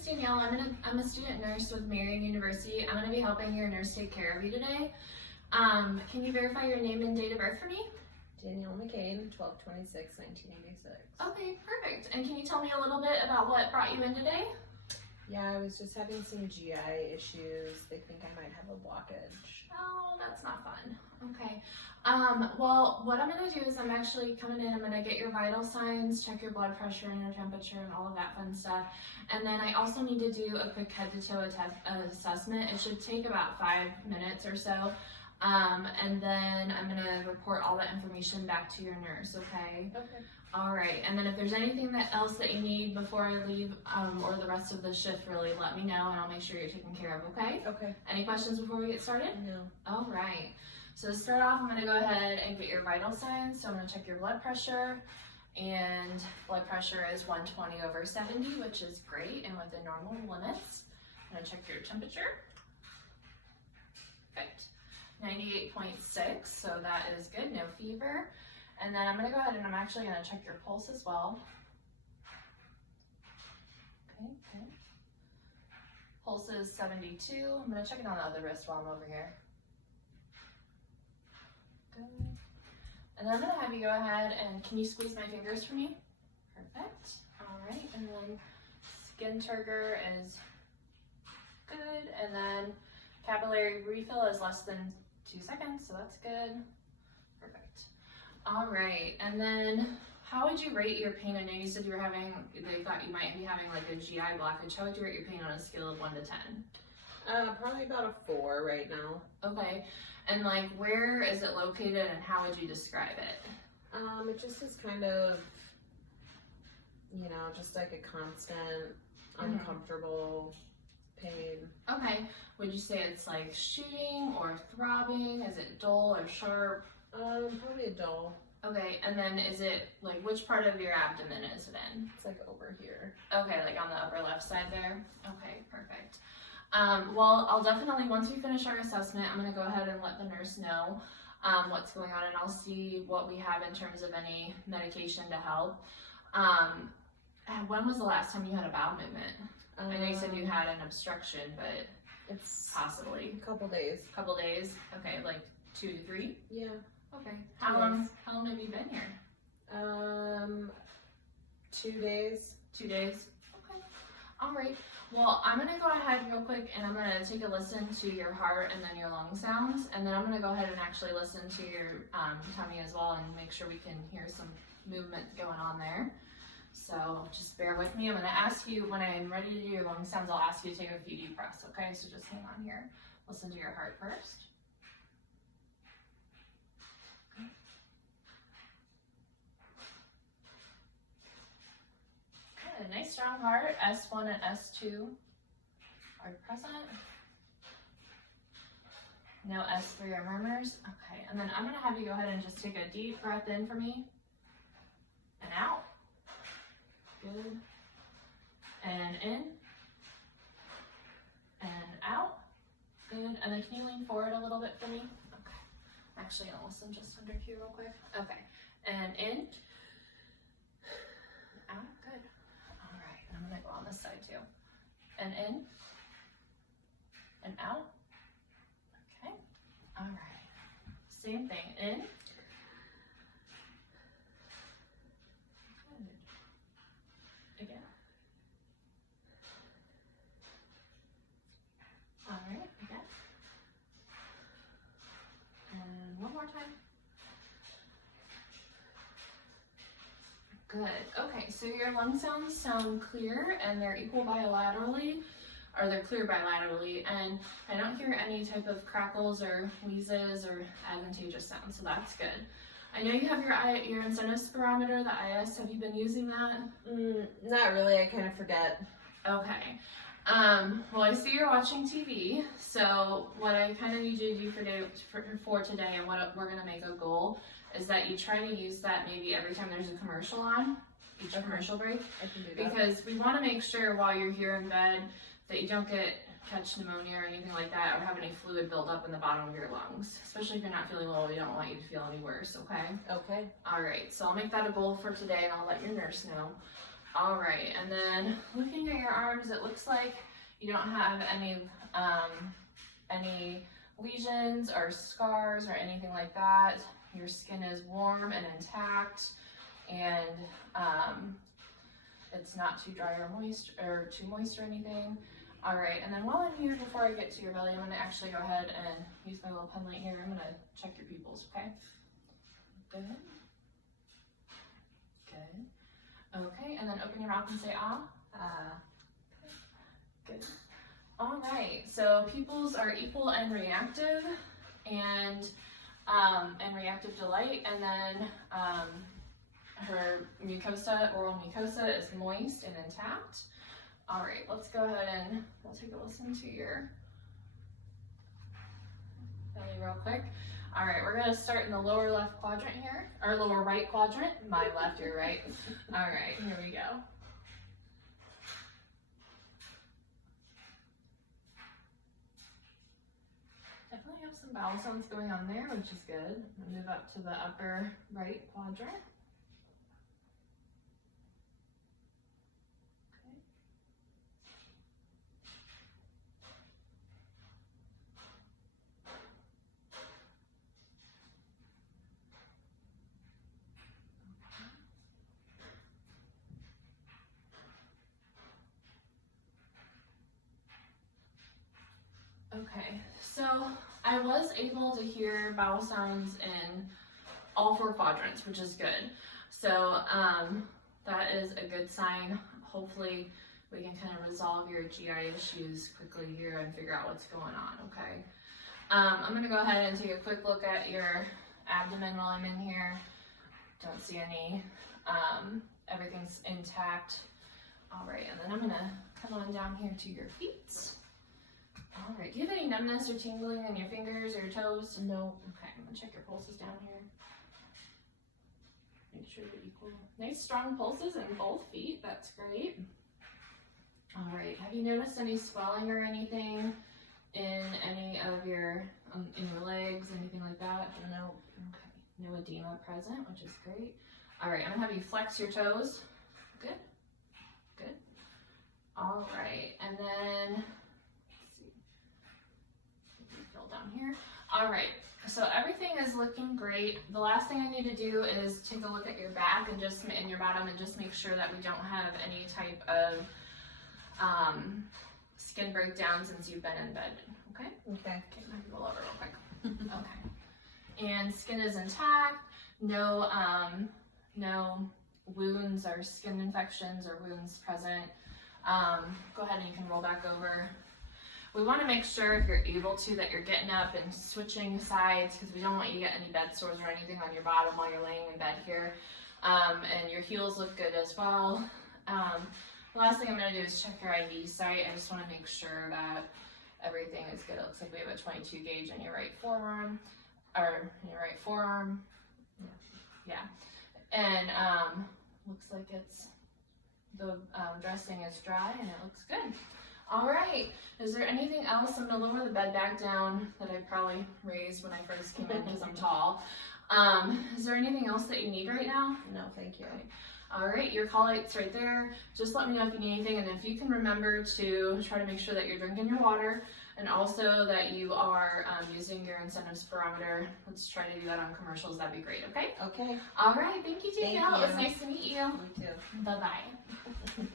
name's Danielle. I'm a student nurse with Marian University. I'm gonna be helping your nurse take care of you today. Can you verify your name and date of birth for me? Danielle McCain, 12/26/1986. Okay, perfect. And can you tell me a little bit about what brought you in today? Yeah, I was just having some GI issues. They think I might have a blockage. Oh, that's not fun. Okay. Well, what I'm gonna do is I'm actually coming in, I'm gonna get your vital signs, check your blood pressure and your temperature and all of that fun stuff. And then I also need to do a quick head to toe assessment. It should take about 5 minutes or so. And then I'm gonna report all that information back to your nurse, okay? Okay. All right, and then if there's anything else that you need before I leave, or the rest of the shift, really let me know and I'll make sure you're taken care of, okay? Okay. Any questions before we get started? No. All right, so to start off, I'm gonna go ahead and get your vital signs. So I'm gonna check your blood pressure, and blood pressure is 120/70, which is great and within normal limits. I'm gonna check your temperature. Perfect. 98.6, so that is good, no fever. And then I'm gonna go ahead and I'm actually gonna check your pulse as well. Okay, good. Pulse is 72. I'm gonna check it on the other wrist while I'm over here. Good. And then I'm gonna have you go ahead and can you squeeze my fingers for me? Perfect. All right, and then skin turgor is good. And then capillary refill is less than 2 seconds, so that's good. Perfect. All right, and then how would you rate your pain? I know you said you were having, they thought you might be having like a GI blockage. How would you rate your pain on a scale of 1 to 10? Probably about a 4 right now. Okay, and like where is it located and how would you describe it? It just is kind of, you know, just like a constant, uncomfortable pain. Okay, would you say it's like shooting or throbbing? Is it dull or sharp? Probably a dull. Okay, and then is it like which part of your abdomen is it in? It's like over here. Okay, like on the upper left side there? Okay, perfect. Well, I'll definitely, once we finish our assessment, I'm gonna go ahead and let the nurse know what's going on and I'll see what we have in terms of any medication to help. When was the last time you had a bowel movement? I know you said you had an obstruction, but it's possibly. a couple days. Couple days? Okay, like 2 to 3? Yeah. Okay. How long have you been here? 2 days. 2 days? Okay. All right. Well, I'm gonna go ahead real quick and I'm gonna take a listen to your heart and then your lung sounds, and then I'm gonna go ahead and actually listen to your tummy as well and make sure we can hear some movement going on there. So just bear with me. I'm gonna ask you, when I'm ready to do your lung sounds, I'll ask you to take a few deep breaths, okay? So just hang on here. Listen to your heart first. Good, nice strong heart. S1 and S2 are present. No S3 or murmurs. Okay, and then I'm gonna have you go ahead and just take a deep breath in for me and out. Good. And in. And out. Good. And then can you lean forward a little bit for me? Okay. I'm actually gonna listen just under here real quick. Okay. And in. Out. Good. All right. And I'm gonna go on this side too. And in. And out. Okay. All right. Same thing. In. Again. All right, again. And one more time. Good. Okay, so your lung sounds sound clear and they're equal bilaterally, or they're clear bilaterally, and I don't hear any type of crackles or wheezes or advantageous sounds, so that's good. I know you have your incentive spirometer, the IS. Have you been using that? Not really. I kind of forget. Okay. Well, I see you're watching TV, so what I kind of need you to do for today, and what we're gonna make a goal, is that you try to use that maybe every time there's a commercial on, each commercial break. I can do that. Because we want to make sure while you're here in bed that you don't catch pneumonia or anything like that, or have any fluid build up in the bottom of your lungs. Especially if you're not feeling well, we don't want you to feel any worse, okay? Okay. All right, so I'll make that a goal for today and I'll let your nurse know. All right, and then looking at your arms, it looks like you don't have any lesions or scars or anything like that. Your skin is warm and intact, and it's not too dry or moist or too moist or anything. All right, and then while I'm here, before I get to your belly, I'm gonna actually go ahead and use my little pen light here. I'm gonna check your pupils, okay? Good. Good. Okay, and then open your mouth and say ah. Good. All right, so pupils are equal and reactive, and reactive to light, and then her mucosa, oral mucosa, is moist and intact. All right, let's go ahead and we'll take a listen to your belly real quick. All right, we're gonna start in the lower left quadrant here, or lower right quadrant. My left, your right. All right, here we go. Definitely have some bowel sounds going on there, which is good. We'll move up to the upper right quadrant. Okay, so I was able to hear bowel sounds in all 4 quadrants, which is good. So that is a good sign. Hopefully we can kind of resolve your GI issues quickly here and figure out what's going on, okay? I'm gonna go ahead and take a quick look at your abdomen while I'm in here. Don't see any, everything's intact. All right, and then I'm gonna come on down here to your feet. All right, do you have any numbness or tingling in your fingers or your toes? No. Okay, I'm gonna check your pulses down here. Make sure they're equal. Nice strong pulses in both feet, that's great. All right, have you noticed any swelling or anything in any of your, in your legs, anything like that? No. Okay, no edema present, which is great. All right, I'm gonna have you flex your toes. Good, good. All right, and then, down here. All right, so everything is looking great. The last thing I need to do is take a look at your back and just in your bottom and just make sure that we don't have any type of skin breakdown since you've been in bed. Okay. Okay. Okay, I'm gonna go over real quick. Okay. And skin is intact. No no wounds or skin infections or wounds present. Go ahead and you can roll back over. We want to make sure, if you're able to, that you're getting up and switching sides, because we don't want you to get any bed sores or anything on your bottom while you're laying in bed here. And your heels look good as well. The last thing I'm going to do is check your IV site. I just want to make sure that everything is good. It looks like we have a 22 gauge in your right forearm, or in your right forearm. Yeah. And looks like it's, the dressing is dry and it looks good. All right, is there anything else? I'm gonna lower the bed back down that I probably raised when I first came in because I'm tall. Is there anything else that you need right now? No, thank you. Okay. All right, your call light's right there. Just let me know if you need anything, and if you can remember to try to make sure that you're drinking your water, and also that you are using your incentive spirometer. Let's try to do that on commercials, that'd be great, okay? Okay. All right, thank you, Danielle. Thank you. It was nice to meet you. Me too. Bye-bye.